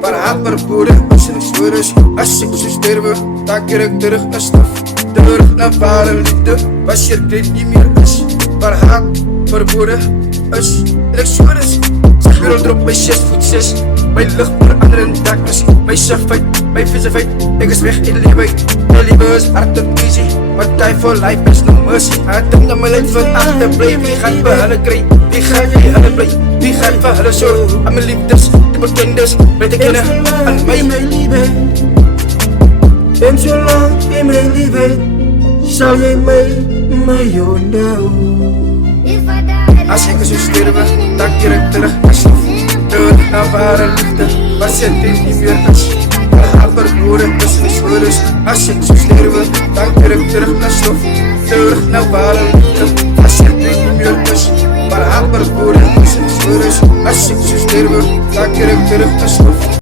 Maar haat maar boeren, als je niks voor is. Als ik zo sterven, dan keer ik terug naar stof. Terug naar ware liefde, was je dit niet meer is. Maar haat maar boeren, als je niks voor is. Zeg weer erop, mijn 6 voet 6. Mijn lucht veranderen dakjes. Mijn chefheid, mijn vissenfeit. Ik is weg in de liefde. Mijn liefde is hard en easy. Maar time for life is no mercy. Hard om naar mijn leven achter blijven. Wie gaat bij hulle krijgen? Wie gaat bij hulle blijven? Wie gaat bij hulle zorgen? Aan mijn liefdes, de bekenders. Weet ik kennen aan mij. Mijn liefde, ben zo lang in mijn liefde. Zou jij mij onthouden? Als ik zo sterven, dan keer ik terug naar stof. Terug naar ware liefde, was je dit niet meer is. Maar haat maar boeren, is niks voor is. Als ik zo sterven, dan keer ik terug naar stof. Terug naar ware liefde, was je dit niet meer is. Maar haat maar boeren, is niks voor is. Als ik zo sterven, dan keer ik terug naar stof.